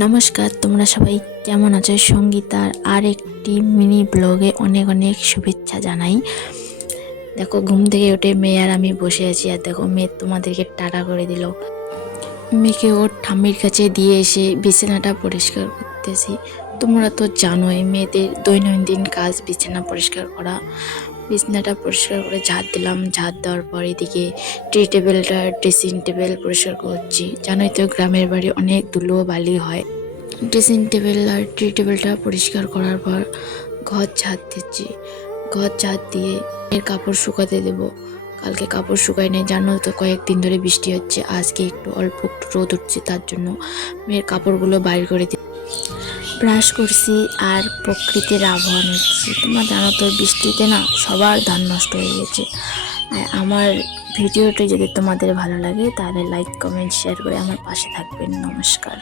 নমস্কার, তোমরা সবাই কেমন আছো? সঙ্গীতার আর একটি মিনি ব্লগে অনেক অনেক শুভেচ্ছা জানাই। দেখো, ঘুম থেকে উঠে মেয়ে আর আমি বসে আছি, আর দেখো মেয়ে তোমাদেরকে টাটা করে দিল। মেয়েকে ওর ঠাম্মির কাছে দিয়ে এসে বিছানাটা পরিষ্কার করতেছি। তোমরা তো জানোই মেয়েদের দৈনন্দিন কাজ বিছানা পরিষ্কার করা। বিছানাটা পরিষ্কার করে ঝাড় দিলাম, ঝাড় দেওয়ার পর এদিকে ড্রেসিং টেবিল পরিষ্কার করছি। জানোই তো গ্রামের বাড়ি অনেক ধুলো বালি হয়। ড্রেসিং টেবিল আর টেবিলটা পরিষ্কার করার পর ঘর ঝাড় দিচ্ছি। ঘর ঝাড় দিয়ে এর কাপড় শুকাতে দেব। কালকে কাপড় শুকাই নাই, জানো তো কয়েকদিন ধরে বৃষ্টি হচ্ছে। আজকে একটু অল্প একটু রোদ উঠছে, তার জন্য মেয়ের কাপড়গুলো বাইর করে দিই। ব্রাশ করছি আর প্রকৃতির আবহাওয়া নিচ্ছি। তোমরা জানো তো বৃষ্টিতে না সবার ধান নষ্ট হয়ে গেছে। আর আমার ভিডিওটি যদি তোমাদের ভালো লাগে তাহলে লাইক কমেন্ট শেয়ার করে আমার পাশে থাকবেন। নমস্কার।